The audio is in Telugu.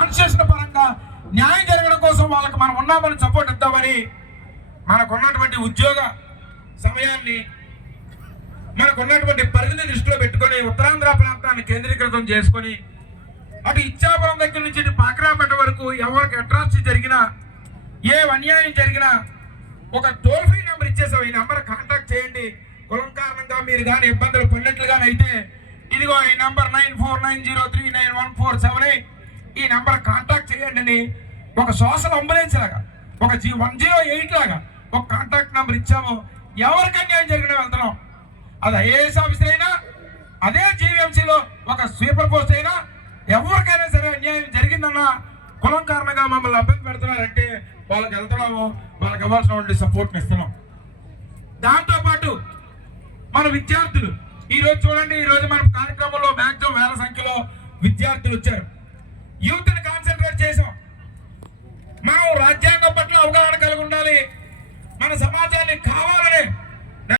కాన్స్టిట్యూషన్ పరంగా న్యాయం జరగడం కోసం వాళ్ళకి మనం ఉన్నామని సపోర్ట్ ఇద్దామని మనకున్నటువంటి ఉద్యోగ సమయాన్ని మనకున్నటువంటి పరిధిని దృష్టిలో పెట్టుకొని ఉత్తరాంధ్ర ప్రాంతాన్ని కేంద్రీకృతం చేసుకొని అటు ఇచ్చాపురం దగ్గర నుంచి పాకరాపేట వరకు ఎవరికి అట్రాసిటీ జరిగినా ఏ అన్యాయం జరిగినా ఒక టోల్ ఫ్రీ నెంబర్ ఇచ్చేసాం. ఈ నెంబర్ కాంటాక్ట్ చేయండి. కులం కారణంగా మీరు కానీ ఇబ్బందులు పడినట్లుగానే అయితే ఇదిగో ఈ నెంబర్ 9490391478 ఈ నెంబర్ కాంటాక్ట్ చేయండి అని ఒక సోషల్ అంబులెన్స్ లాగా ఒక 108 లాగా ఒక కాంటాక్ట్ నెంబర్ ఇచ్చాము. ఎవరికి అన్యాయం జరిగినా వెళ్తున్నాం. అది ఐఏఎస్ ఆఫీసర్ అయినా అదే జీవీఎంసీలో ఒక స్వీపర్ పోస్ట్ అయినా ఎవరికైనా సరే అన్యాయం జరిగిందన్నా కులం కారణంగా మమ్మల్ని అభ్యంత పెడుతున్నారంటే వాళ్ళకి వెళ్తున్నాము, వాళ్ళకి ఇవ్వాల్సిన సపోర్ట్ని ఇస్తున్నాం. దాంతోపాటు మన విద్యార్థులు ఈరోజు చూడండి, ఈరోజు మన కార్యక్రమంలో మ్యాక్సిమం వేల సంఖ్యలో విద్యార్థులు వచ్చారు. యూత్ని కాన్సన్ట్రేట్ చేసాం. మనం రాజ్యాంగం పట్ల అవగాహన కలిగి ఉండాలి. మన సమాజాన్ని కావాలనే